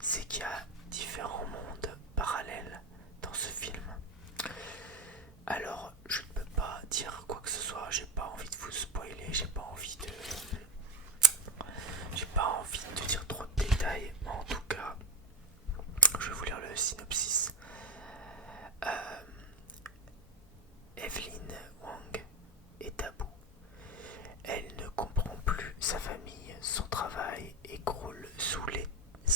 c'est qu'il y a différents mondes parallèles dans ce film. Alors, je ne peux pas dire quoi que ce soit, j'ai pas envie de vous spoiler, j'ai pas envie de dire trop de détails, mais en tout cas, je vais vous lire le synopsis. Evelyn Wang est à bout. Elle ne comprend plus sa famille, son travail et croule sous les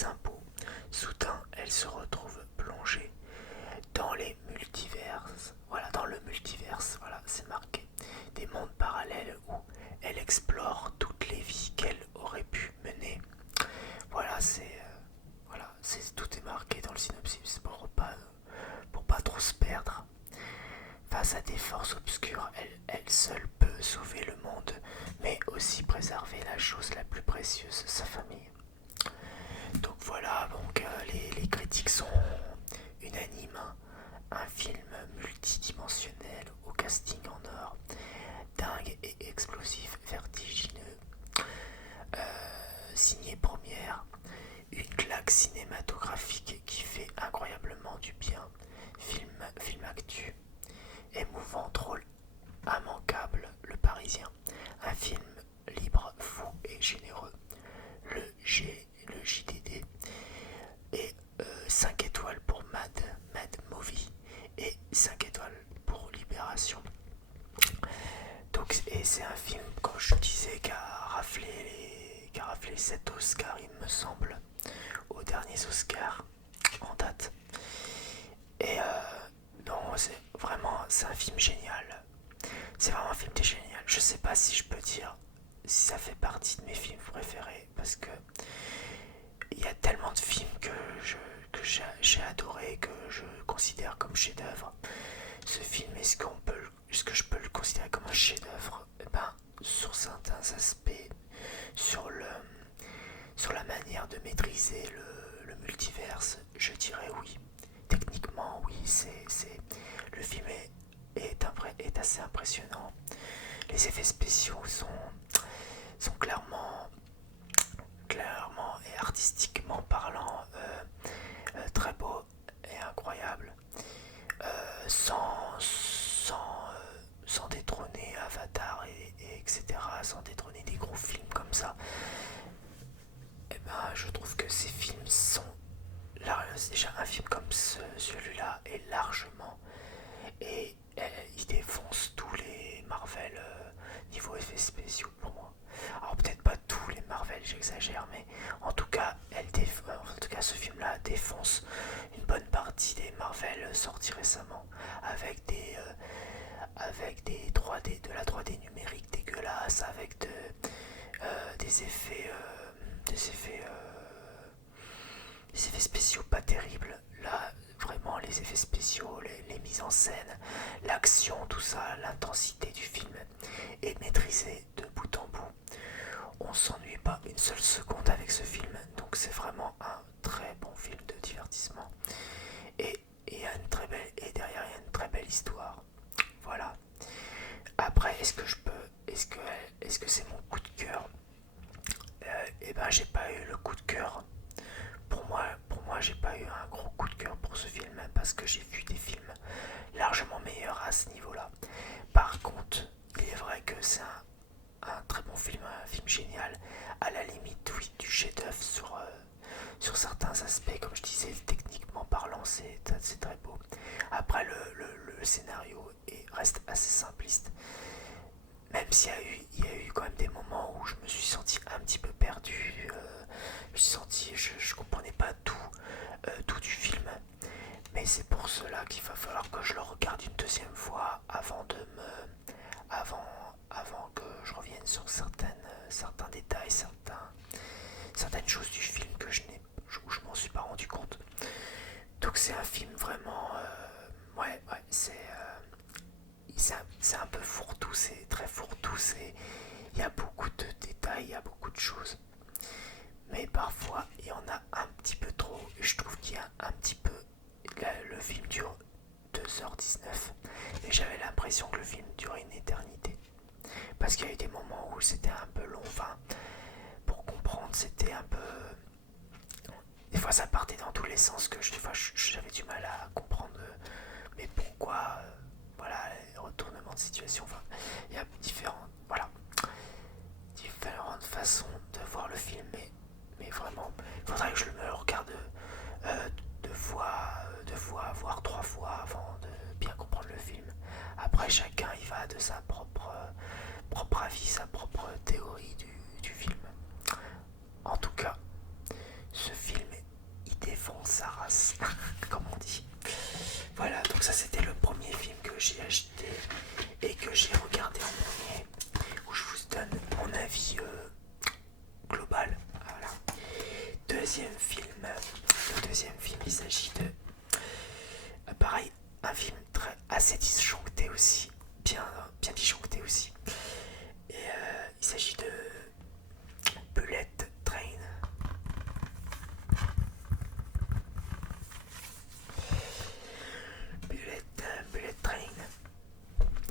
impôts. Soudain, elle se retrouve plongée dans les multiverses. Voilà, dans le multiverse, voilà, c'est marqué. Des mondes parallèles où elle explore toutes les vies qu'elle aurait pu mener. Voilà, tout est marqué dans le synopsis pour pas trop se perdre. Face à des forces obscures, elle seule peut sauver le monde, mais aussi préserver la chose la plus précieuse, sa famille. Donc voilà, les critiques sont unanimes. Un film multidimensionnel au casting en or, dingue et explosif, vertigineux, signé Première, une claque cinématographique qui fait incroyablement du bien, film actu, émouvant, drôle, immanquable, Le Parisien, un film libre, fou et généreux, le JDD, et 5 étoiles pour Mad Movie, et 5 étoiles pour Libération. Donc, et c'est un film, comme je disais, qui a raflé 7 Oscars, il me semble, aux derniers Oscars en date. Et non, c'est un film génial. C'est vraiment un film génial. Je sais pas si je peux dire si ça fait partie de mes films préférés, parce que il y a tellement de films que j'ai adoré, que je considère comme chef-d'œuvre. Ce film, est-ce que je peux le considérer comme un chef-d'œuvre? Sur certains aspects, sur la manière de maîtriser le multiverse, je dirais oui. Techniquement, oui, le film est assez impressionnant. Les effets spéciaux sont clairement et artistiquement parlant très beaux et incroyables, sans détrôner Avatar etc., sans détrôner des gros films comme ça. Je trouve que ces films sont déjà un film comme celui-là est largement, et il défonce tous les Marvel niveau effets spéciaux pour moi. Alors peut-être pas tous les Marvel, j'exagère, mais en tout cas, ce film-là défonce une bonne partie des Marvel sortis récemment, avec des 3D, de la 3D numérique dégueulasse, avec des effets spéciaux pas terribles. Là, vraiment, les effets spéciaux, les mises en scène, l'action, tout ça, l'intensité du film est maîtrisée de bout en bout. On s'ennuie pas une seule seconde avec ce film, donc c'est vraiment un très bon film de divertissement. Et derrière, il y a une très belle histoire. Voilà. Après, est-ce que c'est mon coup de cœur? J'ai pas eu le coup de cœur. Pour moi, j'ai pas eu un gros coup de cœur pour ce film, parce que j'ai vu des films largement meilleurs à ce niveau-là. Par contre, il est vrai que c'est un très bon film, un film génial, à la limite, oui, du chef-d'œuvre sur certains aspects, comme je disais, techniquement parlant, c'est très beau. Après, le scénario reste assez simpliste, même s'il y a eu quand même des moments où je me suis senti un petit peu perdu. Je comprenais pas tout du film, mais c'est pour cela qu'il va falloir que je le regarde une deuxième fois avant que je revienne sur certains détails, certaines choses du film où je m'en suis pas rendu compte. Donc c'est un film vraiment, c'est un peu fourre-tout, c'est très fourre-tout, il y a beaucoup de détails, il y a beaucoup de choses. Mais parfois, il y en a un petit peu trop. Et je trouve qu'il y a un petit peu... Le film dure 2h19. Et j'avais l'impression que le film durait une éternité. Parce qu'il y a eu des moments où c'était un peu long. Enfin, pour comprendre, c'était un peu... fois ça partait dans tous les sens que des fois j'avais du mal à comprendre. Mais pourquoi, voilà, les retournements de situation. Enfin, il y a différentes façons de voir le film, mais vraiment, il faudrait que je me le regarde deux fois, voire trois fois avant de bien comprendre le film. Après, chacun il va de sa propre avis, sa propre théorie du film. En tout cas, ce film, il défend sa race, comme on dit. Voilà, donc ça c'était le premier film que j'ai acheté et que j'ai regardé en premier, où je vous donne mon avis global. Voilà. Le deuxième film, il s'agit de, pareil, un film assez disjoncté aussi, bien disjoncté aussi. Et il s'agit de Bullet Train. Bullet Train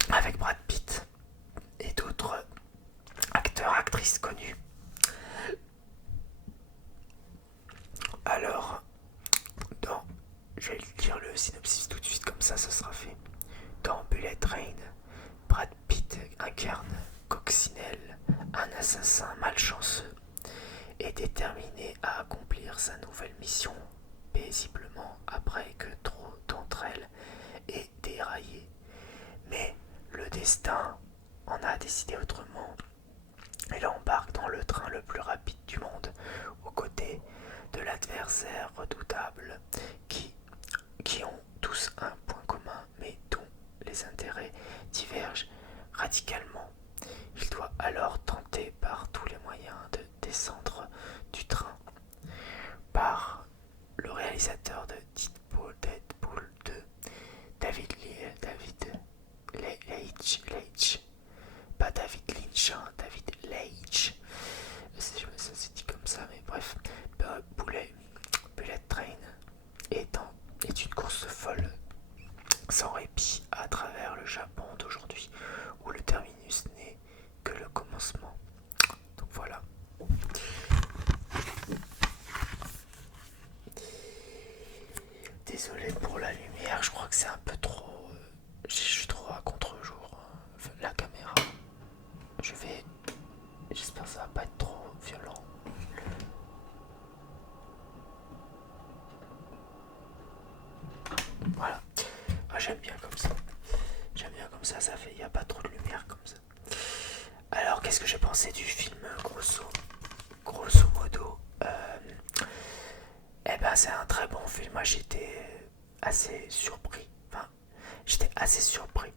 avec Brad Pitt et d'autres acteurs, actrices connus. Alors, je vais lire le synopsis tout de suite, comme ça sera fait. Dans Bullet Train, Brad Pitt incarne Coccinelle, un assassin malchanceux et déterminé à accomplir sa nouvelle mission paisiblement après que trop d'entre elles aient déraillé. Mais le destin en a décidé autrement. Il embarque dans le train le plus rapide du monde, aux côtés de l'adversaire redoutable qui ont tous un point commun, mais dont les intérêts divergent radicalement. Il doit alors tenter par tous les moyens de descendre du train. Par le réalisateur de Deadpool 2, David Leitch, pas David Lynch, hein, David Leitch, ça se dit comme ça, mais bref. Bullet Train est une course folle, sans répit, à travers le Japon d'aujourd'hui, où le terminus n'est que le commencement. Donc voilà. Désolé pour la lumière, je crois que c'est un peu trop... je suis trop à contre-jour. La caméra. J'espère que ça va pas être trop violent. Voilà. Ah, j'aime bien comme ça. Ça fait... Il n'y a pas trop de lumière comme ça. Alors, qu'est-ce que j'ai pensé du film, grosso modo Eh ben, c'est un très bon film. Moi, j'étais assez surpris. J'étais assez surpris.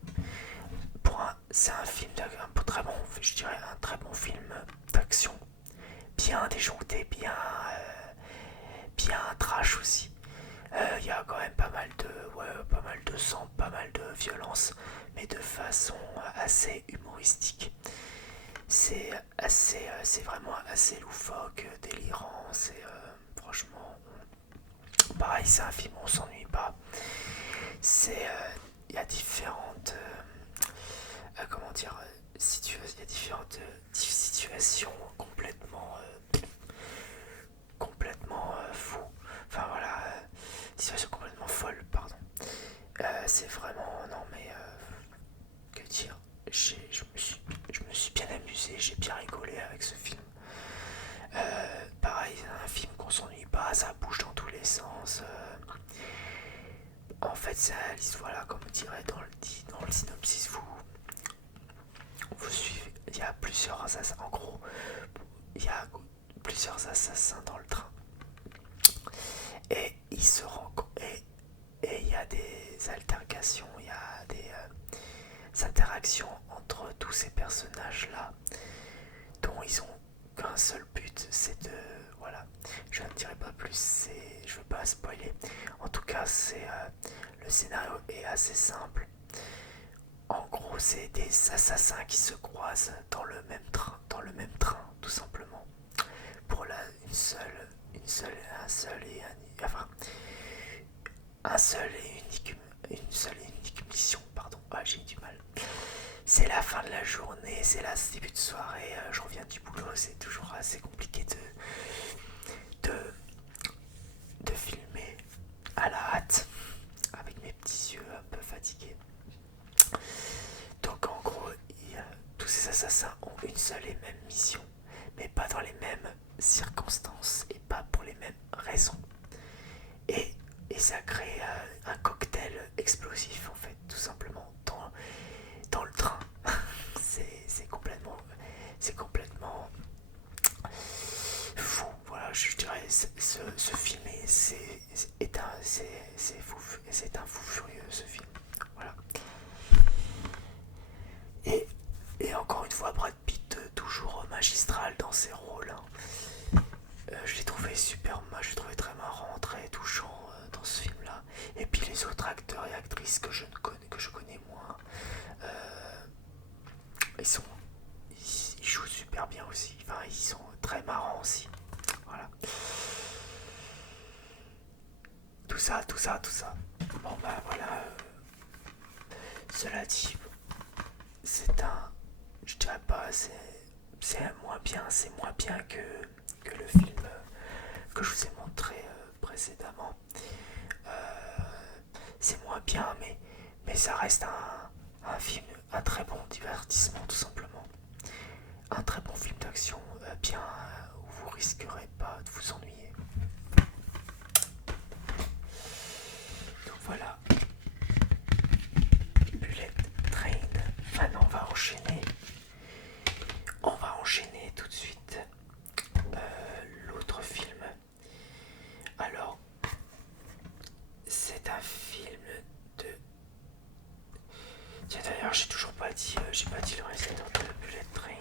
C'est un film très bon, je dirais un très bon film d'action, bien déjoncté, bien trash aussi. Il y a quand même pas mal de sang, pas mal de violence, mais de façon assez humoristique. C'est vraiment assez loufoque, délirant. C'est franchement, pareil, c'est un film où on s'ennuie pas. Il y a différentes comment dire, il y a différentes situations complètement fous. Enfin voilà, situations complètement folles, pardon. C'est vraiment, non mais, que dire, je me suis bien amusé, j'ai bien rigolé avec ce film. Pareil, un film qu'on s'ennuie pas, ça bouge dans tous les sens. En fait, c'est voilà, comme on dirait dans le synopsis, vous suivez, il y a plusieurs assassins, en gros, il y a plusieurs assassins dans le train. Et ils se rencontrent, et il y a des altercations, il y a des interactions entre tous ces personnages-là, dont ils ont qu'un seul but, c'est de... Voilà, je ne dirai pas plus, je ne veux pas spoiler. En tout cas, le scénario est assez simple. En gros, c'est des assassins qui se croisent dans le même train, tout simplement, pour un seule et unique mission, pardon. Ah, j'ai eu du mal. C'est la fin de la journée, c'est le début de soirée, je reviens du boulot, c'est toujours assez compliqué de filmer à la hâte avec mes petits yeux un peu fatigués. Donc en gros, tous ces assassins ont une seule et même mission, mais pas dans les mêmes circonstances et pas pour les mêmes raisons. Et, et ça crée un cocktail explosif en fait, tout simplement dans le train. c'est complètement fou. Voilà, je dirais ce film c'est un fou furieux ce film. Voilà. Et, et encore une fois, Brad Pitt, toujours magistral dans ses rôles. Hein. Je l'ai trouvé super, moi je l'ai trouvé très marrant, très touchant dans ce film-là. Et puis les autres acteurs et actrices que je connais moins, ils jouent super bien aussi. Enfin, ils sont très marrants aussi. Voilà. Tout ça. Bon bah voilà. Cela dit, je dirais pas, c'est moins bien que le film que je vous ai montré précédemment. C'est moins bien, mais ça reste un film, un très bon divertissement tout simplement. Un très bon film d'action, bien où vous risquerez pas de vous ennuyer. Donc voilà, Bullet Train. Maintenant on va enchaîner tout de suite l'autre film. Alors, c'est un film de... Tiens d'ailleurs, j'ai toujours pas dit, j'ai pas dit le réalisateur de Bullet Train.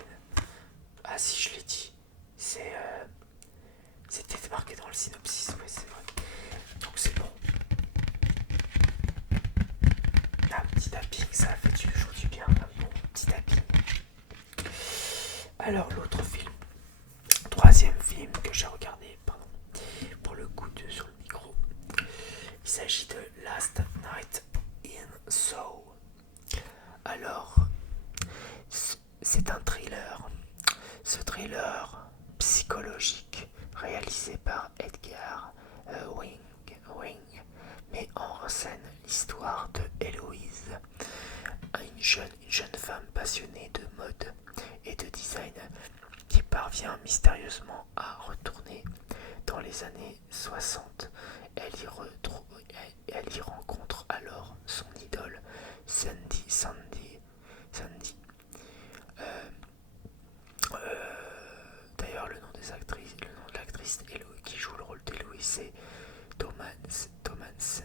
Ah si, je l'ai dit. C'était marqué dans le synopsis, ouais c'est vrai. Donc c'est bon. Un petit tapping, ça a fait toujours du bien. Un bon petit tapping. Alors l'autre film, troisième film que j'ai regardé, pardon, pour le coup sur le micro. Il s'agit de Last Night in Soho. Alors, c'est un thriller. Ce thriller psychologique réalisé par Edgar Wing met en scène l'histoire de Héloïse, une jeune femme passionnée de mode et de design qui parvient mystérieusement à retourner dans les années 60. Elle y rencontre alors son idole Sandy. Euh, D'ailleurs, le nom de l'actrice qui joue le rôle d'Héloïse, c'est Thomasin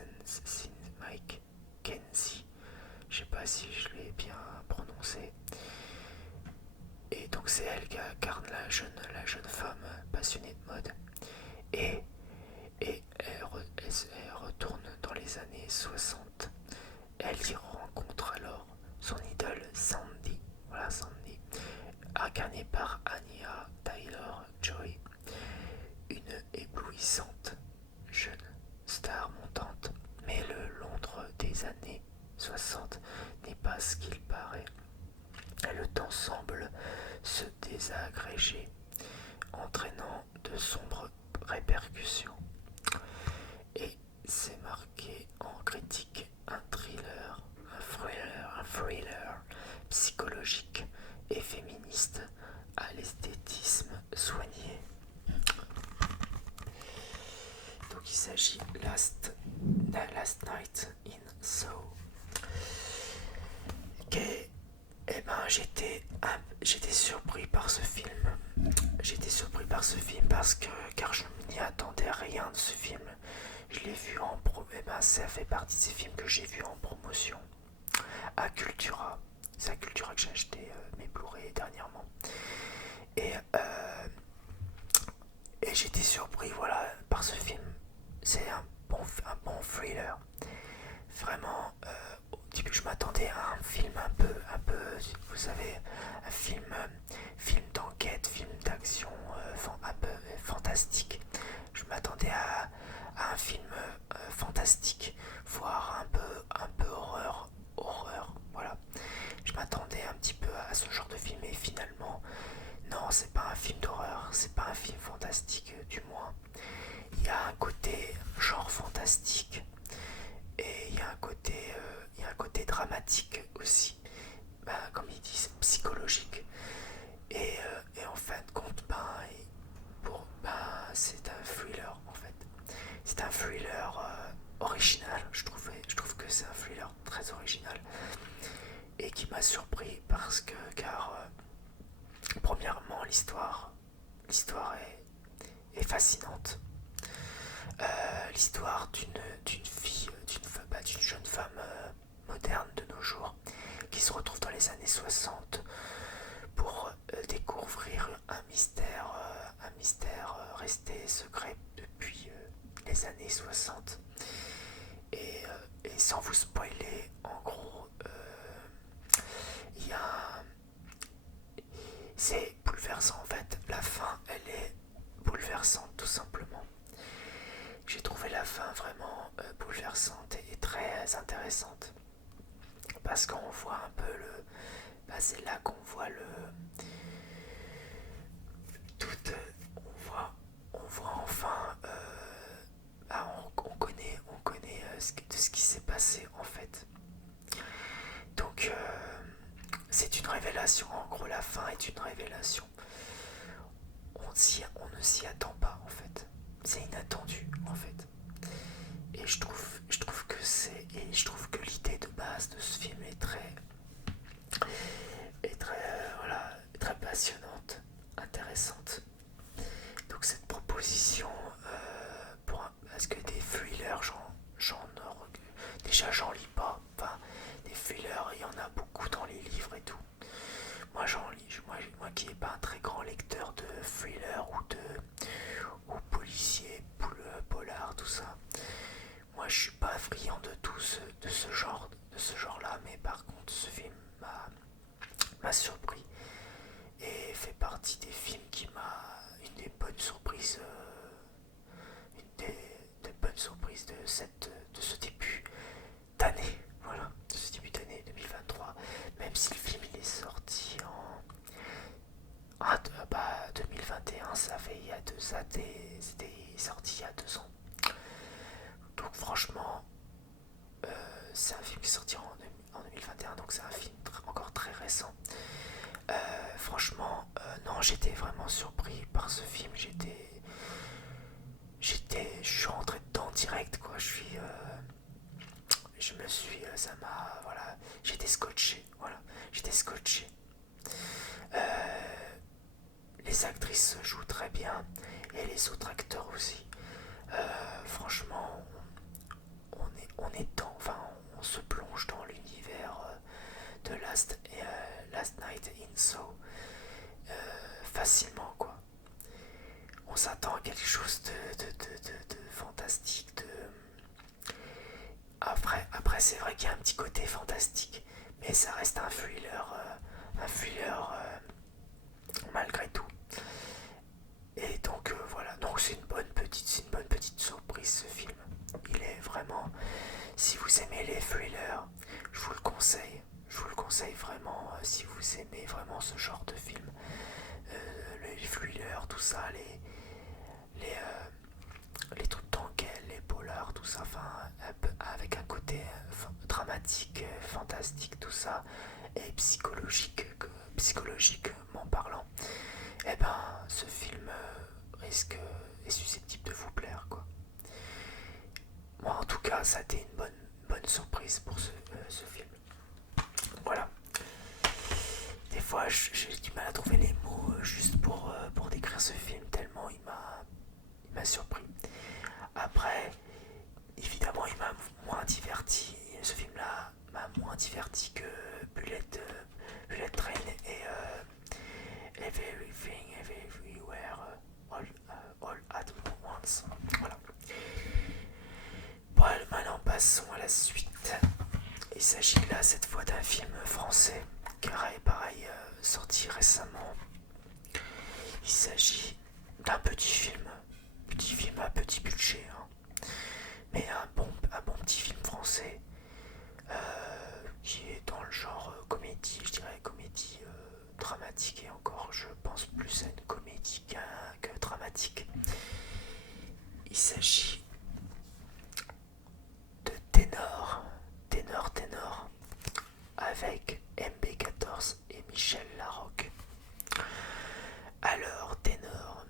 Mike Kenzie. Je sais pas si je l'ai bien prononcé. Et donc c'est elle qui incarne la jeune femme passionnée de mode. Et elle retourne dans les années 60. Elle y rencontre alors son idole Sandy. Voilà, Sandy, incarnée par Anya Taylor-Joy, une éblouissante jeune star montante. Mais le Londres des années 60 n'est pas ce qu'il paraît. Le temps semble se désagréger, entraînant de sombres répercussions. Et c'est marqué en critique un thriller psychologique et féministe à l'esthétisme soigné. Donc il s'agit Last Night in Soho. Eh ben j'étais surpris par ce film. Car je n'y attendais rien de ce film. Je l'ai vu en ça fait partie de ces films que j'ai vus en promotion à Cultura. C'est à Cultura que j'ai acheté mes Blu-ray dernièrement. Et j'étais surpris, voilà, par ce film. C'est un bon thriller. Vraiment, au début je m'attendais à un film un peu, vous savez, un film d'enquête, film d'action, un peu fantastique. Je m'attendais à un film fantastique, voire un peu horreur, voilà. Je m'attendais un petit peu à ce genre de film et finalement, non, c'est pas un film d'horreur, c'est pas un film fantastique du moins. Il y a un côté l'histoire est fascinante. L'histoire d'une fille, d'une jeune femme moderne de nos jours qui se retrouve dans les années 60 pour découvrir un mystère resté secret depuis les années 60. Et sans vous spoiler, en gros, il y a c'est bouleversant en fait. La fin, elle est bouleversante tout simplement. J'ai trouvé la fin vraiment bouleversante et très intéressante. Parce qu'on voit un peu le... c'est là qu'on voit le... Tout... on voit enfin... on connaît ce qui s'est passé en fait. Donc c'est une révélation. En gros, la fin est une révélation. On ne s'y attend pas en fait. C'est inattendu en fait. Et je trouve que l'idée de base de ce film est très passionnante, intéressante. Donc cette proposition, parce que des thrillers, déjà j'en lis pas. Enfin, des thrillers, il y en a beaucoup dans les livres et tout. Moi j'en lis. Moi qui n'ai pas un très grand lecteur de thrillers ou policiers, polar, tout ça. Moi je suis pas friand de ce genre-là, mais par contre ce film m'a surpris et fait partie des films qui m'a une des bonnes surprises, de bonnes surprises de ce début d'année, voilà, de ce début d'année 2023. Même si le film il est sorti en 2021, ça fait il y a 2 années, c'était sorti il y a 2 ans. Donc franchement, c'est un film qui est sorti en 2021, donc c'est un film encore très récent. Franchement, non, j'étais vraiment surpris par ce film. Je suis rentré dedans direct, quoi. Voilà, j'étais scotché. Les actrices jouent très bien et les autres acteurs aussi. Franchement, on est dedans, enfin, on se plonge dans l'univers de Last Night in Soho facilement, quoi. On s'attend à quelque chose de fantastique. Après, c'est vrai qu'il y a un petit côté fantastique, mais ça reste un thriller malgré tout. Et donc voilà, donc c'est une bonne petite surprise ce film. Il est vraiment, si vous aimez les thrillers, je vous le conseille. Je vous le conseille vraiment si vous aimez vraiment ce genre de film. Les thrillers, tout ça, les trucs d'enquête, les polars, tout ça, enfin, avec un côté dramatique, fantastique, tout ça, et psychologiquement parlant, et ben ce film est susceptible de vous plaire, quoi. Moi en tout cas, ça a été une bonne surprise pour ce film. Voilà. Des fois, j'ai du mal à trouver les mots juste pour décrire ce film, tellement il m'a surpris. Après, évidemment, il m'a moins diverti. Ce film-là m'a moins diverti que Bullet Train et Everything, Everywhere, All at Once. Voilà. Bon, maintenant passons à la suite. Il s'agit là cette fois d'un film français qui est pareil sorti récemment. Il s'agit d'un petit film à petit budget, hein, mais un bon petit film français qui est dans le genre comédie, je dirais comédie dramatique, et encore je pense plus à une comédie que dramatique. Il s'agit de Ténor avec MB14 et Michel Larocque. Alors Ténor,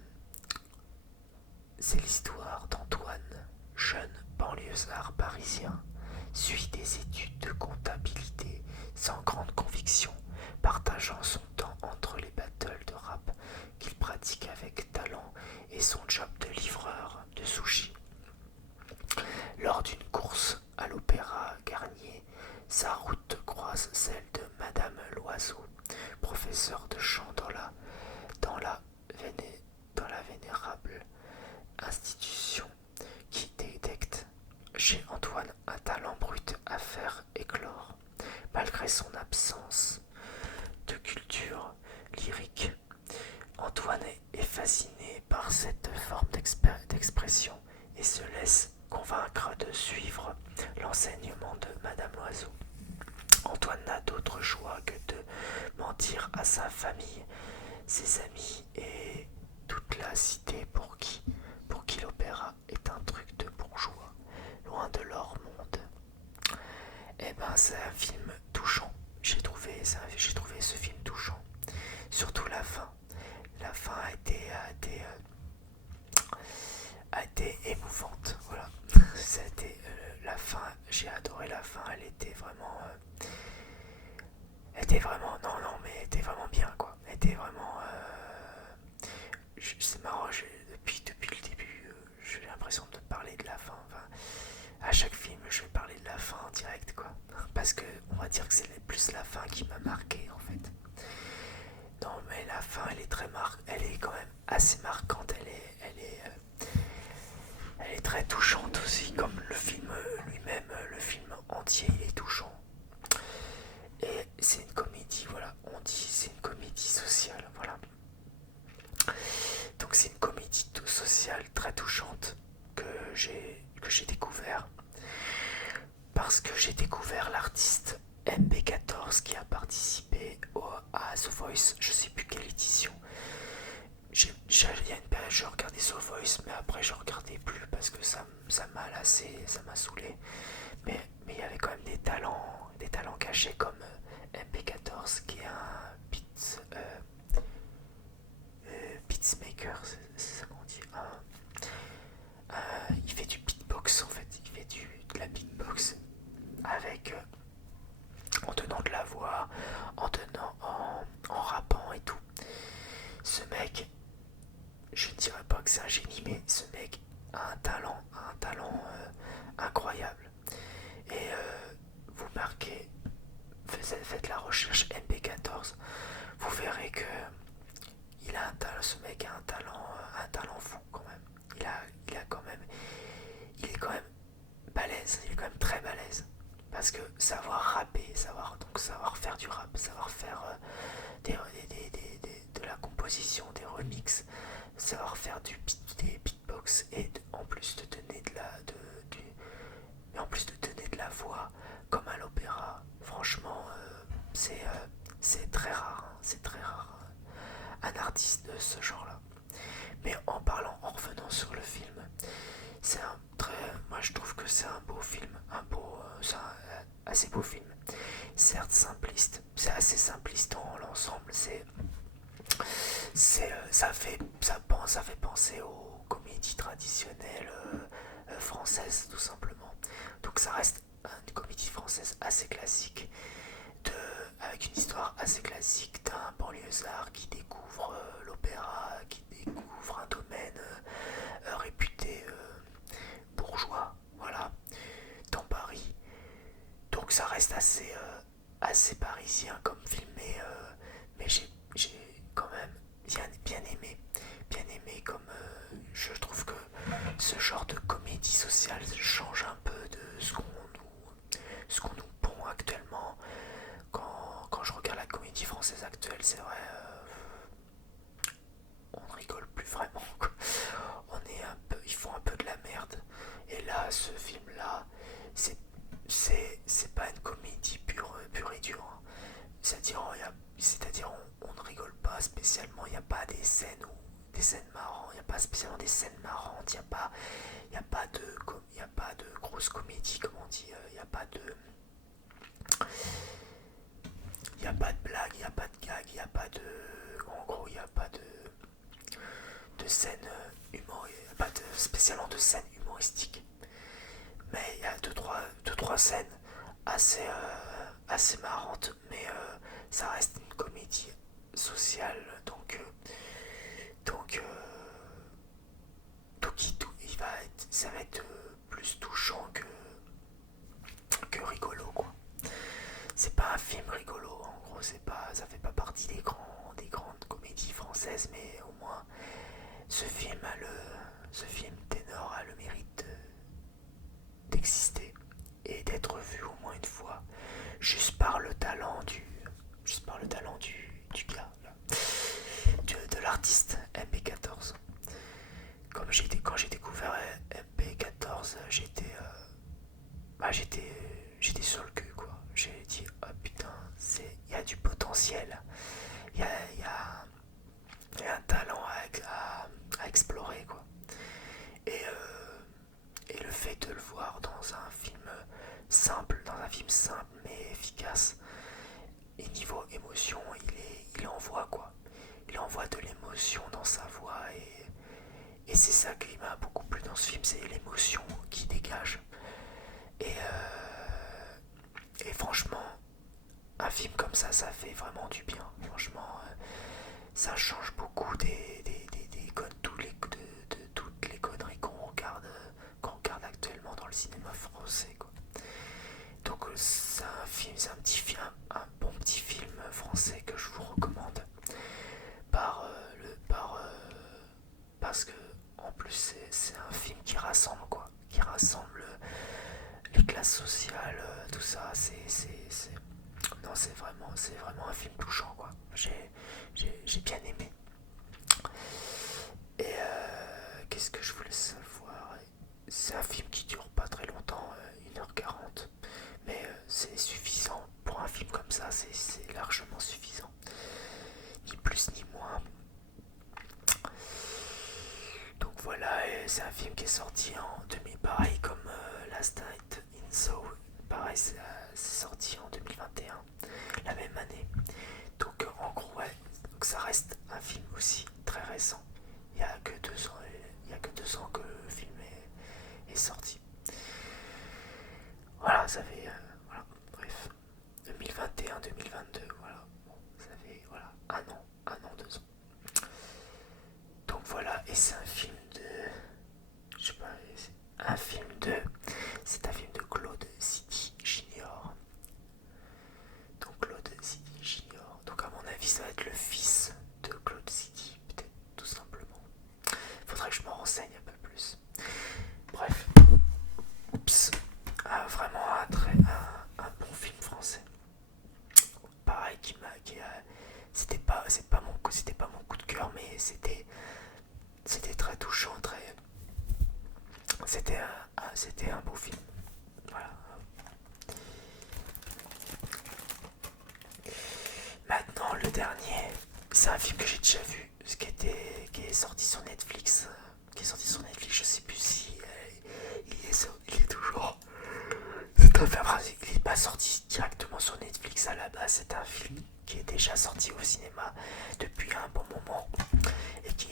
c'est l'histoire d'Antoine, jeune banlieusard parisien, suit des études de comptabilité sans grande conviction, partageant son temps entre les battles de rap fasciné par cette forme d'expression et se laisse convaincre de suivre l'enseignement de Madame Loiseau. Antoine n'a d'autre choix que de mentir à sa famille, ses amis et toute la cité pour qui l'opéra est un truc de bourgeois, loin de leur monde. Eh ben, c'est un film touchant. J'ai trouvé ce film touchant. Surtout la fin. La fin a été émouvante. Voilà. La fin. J'ai adoré la fin. Elle était vraiment bien, quoi. Elle était vraiment. C'est marrant. Depuis le début, j'ai l'impression de parler de la fin. Enfin, à chaque film, je vais parler de la fin en direct, quoi. Parce que on va dire que c'est plus la fin qui m'a marqué, en fait. Non, mais la fin, elle est quand même assez marquante. Elle est très touchante aussi, comme le film lui-même, le film entier, il est touchant. Et c'est une comédie, voilà. On dit c'est une comédie sociale, voilà. Donc c'est une comédie sociale très touchante que j'ai découvert parce que j'ai découvert l'artiste MB14 qui a participé à The Voice, je sais plus quelle édition. Il y a une période je regardais The Voice, mais après je regardais plus parce que ça m'a lassé, ça m'a saoulé. Mais il y avait quand même des talents cachés comme MP14 qui est un beatsmaker, c'est ça qu'on dit. Il fait du beatbox en fait, il fait de la beatbox avec en tenant de la voix, en rappant et tout. Ce mec, je ne dirais pas que c'est un génie, mais ce mec a un talent incroyable. Et vous marquez, faites la recherche MP14, vous verrez que ce mec a un talent fou quand même. Il est quand même balèze, il est quand même très balèze. Parce que savoir rapper, savoir faire du rap, savoir faire de la composition, des remixes, savoir faire des beatbox et en plus de donner de la voix comme à l'opéra, franchement c'est très rare, hein, c'est très rare un artiste de ce genre-là. Mais en revenant sur le film, moi je trouve que c'est un beau film, c'est un assez beau film. Certes simpliste, c'est assez simpliste dans l'ensemble. Ça fait penser aux comédies traditionnelles françaises tout simplement. Donc ça reste une comédie française assez classique, avec une histoire assez classique d'un banlieusard qui découvre l'opéra, qui découvre un domaine réputé bourgeois, voilà, dans Paris. Donc ça reste assez parisien comme film, mais j'ai quand même bien aimé comme je trouve que ce genre de comédie sociale change un peu de ce qu'on nous pond actuellement. Quand je regarde la comédie française actuelle, c'est vrai, on ne rigole plus vraiment, quoi. Ils font un peu de la merde. Et là, ce film-là, c'est pas une comédie pure et dure, hein. C'est-à-dire, on ne rigole pas spécialement. Il n'y a pas des scènes marrantes. Il n'y a pas spécialement des scènes marrantes. Il n'y a pas de grosse comédie, comme on dit. Il n'y a pas de blague, il n'y a pas de gag, il n'y a pas de. En gros, il n'y a pas de scène pas spécialement de scène humoristique. Mais il y a deux trois scènes assez marrantes, mais ça reste une comédie sociale, donc ça va être plus touchant que rigolo, quoi. C'est pas un film rigolo, en gros, ça fait pas partie des grandes comédies françaises, mais au moins ce film ténor a le mérite d'exister et d'être vu au moins une fois, juste par le talent du gars, de l'artiste MP14. j'étais sur le cul quoi. J'ai dit oh putain, il y a du potentiel, il y a, il y a- il y a un talent à explorer quoi. Et, euh, et le fait de le voir dans un film simple mais efficace, et niveau émotion, il envoie quoi. Il envoie de l'émotion dans sa voix et c'est ça qui m'a beaucoup plu dans ce film, c'est l'émotion qui dégage. Et franchement, un film comme ça fait vraiment du bien. Franchement, ça change beaucoup de toutes les conneries qu'on regarde actuellement dans le cinéma français. Quoi. Donc c'est un petit film, un bon petit film français que je vous recommande. Parce que en plus c'est un film qui rassemble quoi, qui rassemble les classes sociales, tout ça. Non, c'est vraiment un film touchant quoi. J'ai bien aimé. Et qu'est-ce que je voulais savoir. C'est un film qui dure pas très longtemps, 1h40. Mais c'est suffisant. Pour un film comme ça, c'est largement suffisant. Ni plus ni moins. Donc voilà, c'est un film qui est sorti en 2000, pareil comme Last Night in Soho. Pareil, c'est sorti en 2021, la même année. Donc en gros, ouais, donc ça reste un film aussi très récent. Il y a que 2 ans, il y a que 2 ans que le film est sorti. Voilà, ça fait voilà, bref, 2021-2022, voilà, bon, ça fait voilà un an, 2 ans. Donc voilà, et c'est un film de, je sais pas, c'est un film de Claude Zidi Junior. Donc Claude Zidi Junior. Donc à mon avis, ça va être le fils de Claude Zidi, peut-être tout simplement. Faudrait que je me renseigne un peu plus. Bref, oups, vraiment un bon film français. Pareil, c'était pas mon coup de cœur, mais c'était très touchant, c'était un beau film. Voilà. Maintenant, le dernier, c'est un film que j'ai déjà vu, qui est sorti sur Netflix. Je sais plus si il est toujours. C'est un film, il n'est pas sorti directement sur Netflix à la base. C'est un film qui est déjà sorti au cinéma depuis un bon moment et qui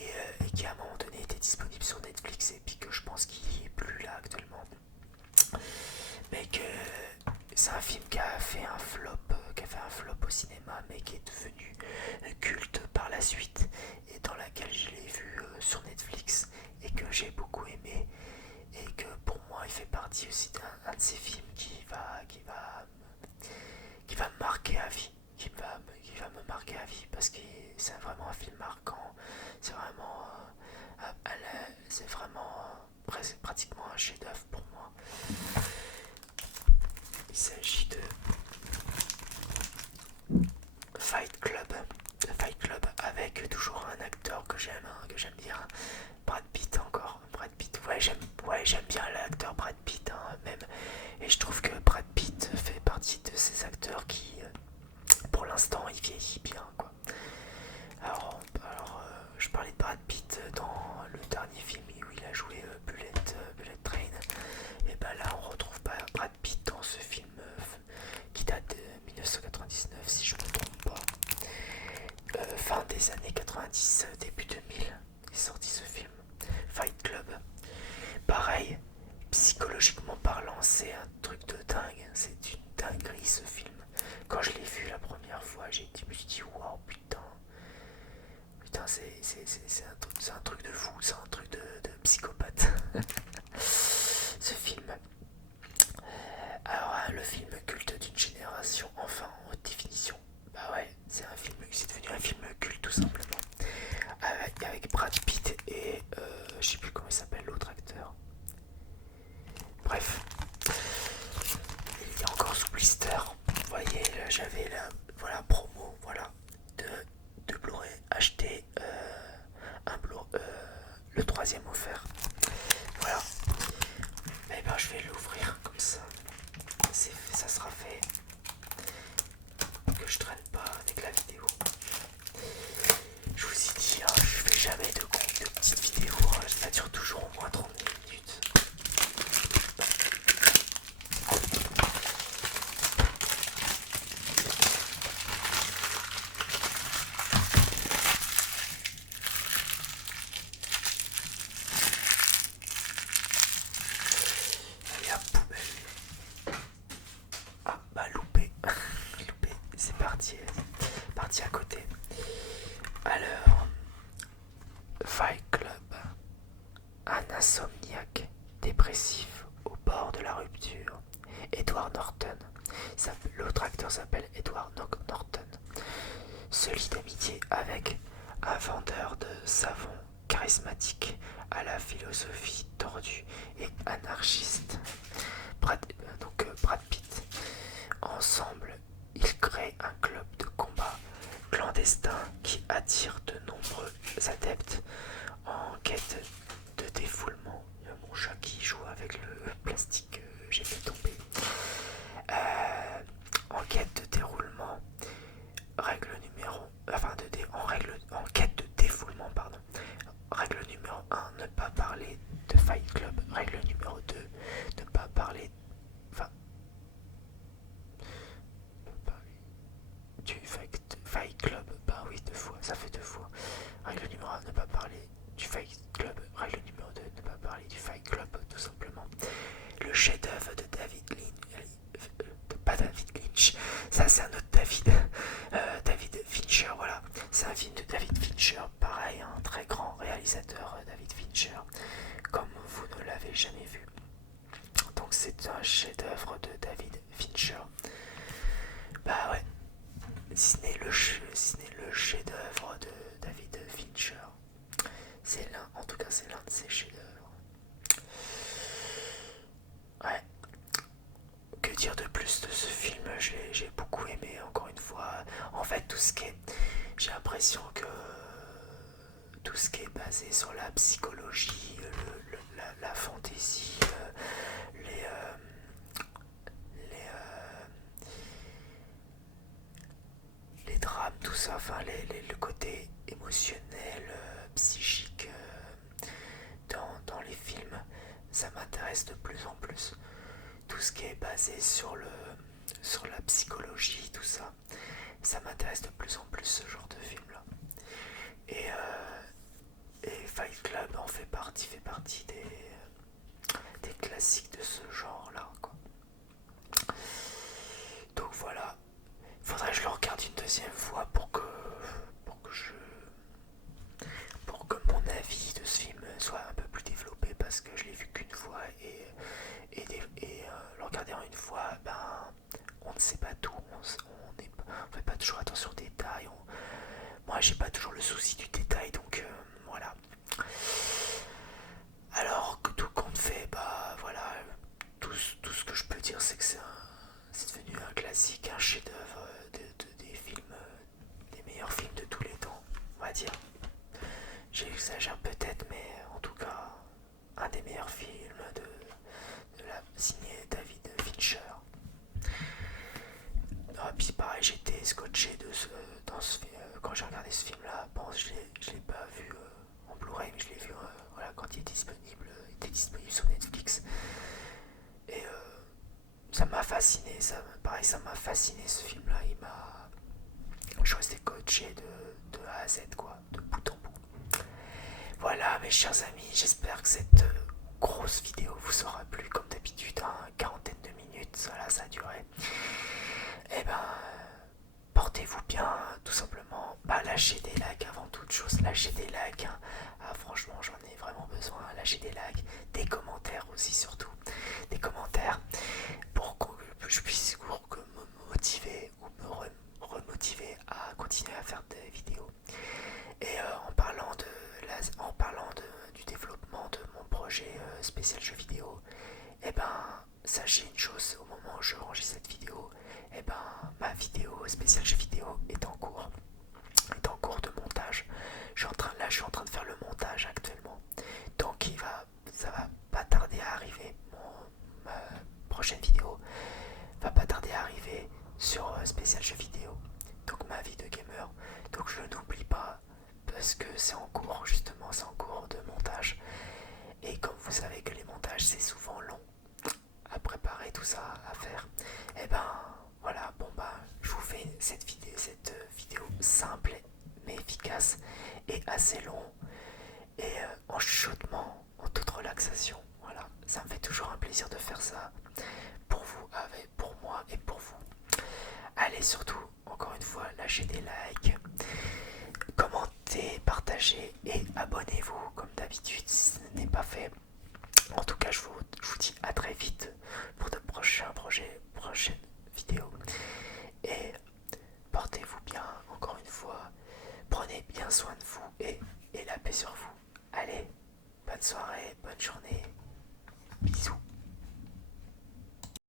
à un moment donné était disponible sur Netflix et puis que je pense qu'il n'y est plus là actuellement. Mais que c'est un film qui a fait un flop au cinéma, mais qui est devenu culte par la suite et dans laquelle je l'ai vu sur Netflix et que j'ai beaucoup aimé et que pour moi il fait partie aussi d'un de ces films qui va me marquer à vie, qui va me marquer à vie parce que c'est vraiment un film marquant, c'est vraiment pratiquement un chef-d'œuvre pour moi. Il s'agit de Fight Club. Fight Club avec toujours un acteur que j'aime bien, Brad Pitt encore. Brad Pitt, j'aime bien l'acteur Brad Pitt même. Et je trouve que Brad Pitt fait partie de ces acteurs qui, pour l'instant, il vieillit bien quoi. Je parlais de Brad Pitt dans le dernier film où il a joué Bullet Train. Et ben là, on retrouve pas Brad Pitt dans ce film qui date de 1999, si je me trompe pas. Fin des années 90, début 2000, est sorti ce film, Fight Club. Pareil, psychologiquement parlant, c'est un truc de dingue. C'est une dinguerie ce film. Quand je l'ai vu la première fois, je me suis dit waouh, putain. Putain, c'est un truc de fou, c'est un truc de psychopathe. Ce film. Alors, le film culte d'une génération, enfin en haute définition. Bah ouais, c'est devenu un film culte tout simplement. Avec Brad Pitt et je sais plus comment il s'appelle l'autre acteur. Bref, il est encore sous blister. Vous voyez, là j'avais la voilà, promo, voilà, de Blu-ray acheté le troisième offert. Voilà. Et ben je vais l'ouvrir comme ça. ça sera fait. Que je traîne pas avec la vidéo. Je vous ai dit, hein, je fais jamais de petites vidéos, hein, ça dure toujours au moins 30 minutes. Allez à poubelle. Ah bah loupé. Loupé, c'est parti. Parti à côté. Alors, Fight Club. Un insomniaque dépressif au bord de la rupture. Edward Norton. L'autre acteur s'appelle Edward Norton. Se lie d'amitié avec un vendeur de savon charismatique à la philosophie tordue et anarchiste. Brad Pitt. Ensemble, ils créent un club de combat clandestin qui attire de nombreux adeptes en quête de défoulement. Il y a mon chat qui joue avec le plastique que j'ai fait tomber. En quête de déroulement, en quête de défoulement, pardon. Règle numéro 1, ne pas parler de Fight Club. Règle numéro 2, ne pas parler. Enfin. Du Fight Club. Bah oui, 2 fois, ça fait 2 fois. Règle numéro 1, ne pas parler du Fight Club. Règle numéro 2, ne pas parler du Fight Club, tout simplement. Le chef-d'œuvre de David Lynch. Pas David Lynch, ça c'est un autre David. David Fincher, voilà. C'est un film de David Fincher, pareil, un très grand réalisateur, David Fincher, comme vous ne l'avez jamais vu. Donc c'est un chef-d'œuvre de David Fincher. Bah ouais, si ce n'est le chef-d'œuvre de David Fincher. C'est en tout cas c'est l'un de ses chefs-d'œuvre. Ouais. Que dire de plus de ce film? J'ai beaucoup aimé, encore une fois. En fait, j'ai l'impression que tout ce qui est basé sur la psychologie, la fantaisie, les drames, tout ça, enfin le côté émotionnel, psychique dans les films, ça m'intéresse de plus en plus. Tout ce qui est basé sur la psychologie, tout ça, ça m'intéresse de plus en plus, ce genre de film là. Et Fight Club en fait partie des classiques de ce genre là, quoi. Donc voilà, il faudrait que je le regarde une deuxième fois pour que mon avis de ce film soit un peu plus développé, parce que je l'ai vu qu'une fois et le regarder en une fois, ben on ne sait pas tout, on fait pas toujours attention aux détails. Moi j'ai pas toujours le souci du détail, donc voilà. Alors que tout compte fait, bah voilà, tout ce que je peux dire, c'est que c'est devenu un classique, un chef-d'œuvre des films, des meilleurs films de tous les temps, on va dire. J'exagère peut-être, mais en tout cas, un des meilleurs films de la signé David Fincher. Puis pareil, j'étais scotché quand j'ai regardé ce film-là. Bon, je l'ai pas vu en Blu-ray, mais je l'ai vu voilà, quand il était disponible sur Netflix. Et ça m'a fasciné, ça m'a fasciné ce film-là. Je suis resté coaché de A à Z, quoi, de bout en bout. Voilà, mes chers amis, j'espère que cette grosse vidéo vous aura plu. Comme d'habitude, une quarantaine de minutes, voilà, ça a duré. Et ben, portez-vous bien, tout simplement. Bah, lâchez des likes avant toute chose, lâchez des likes. Franchement, j'en ai vraiment besoin. Lâchez des likes, des commentaires aussi, surtout. Des commentaires pour que je puisse me motiver ou me remotiver à continuer à faire des vidéos. Et en parlant du développement de mon projet spécial jeux vidéo, et ben sachez une chose, au moment où je enregistre cette vidéo, et ben ma vidéo spéciale jeux vidéo est en cours de montage. Je suis en train de faire le montage actuellement, donc ça va pas tarder à arriver, ma prochaine vidéo. cours, justement, c'est en cours de montage. Et comme vous savez que les montages c'est souvent long à préparer tout ça, à faire, et ben voilà, bon bah je vous fais cette vidéo simple mais efficace et assez long et en chuchotement, en toute relaxation. Voilà, ça me fait toujours un plaisir de faire ça pour vous, pour moi et pour vous. Allez, surtout, encore une fois, lâchez des likes, commentez, partagez et abonnez-vous comme d'habitude si ce n'est pas fait. En tout cas, je vous dis à très vite pour de prochaines vidéos. Et portez-vous bien, encore une fois. Prenez bien soin de vous et la paix sur vous. Allez, bonne soirée, bonne journée.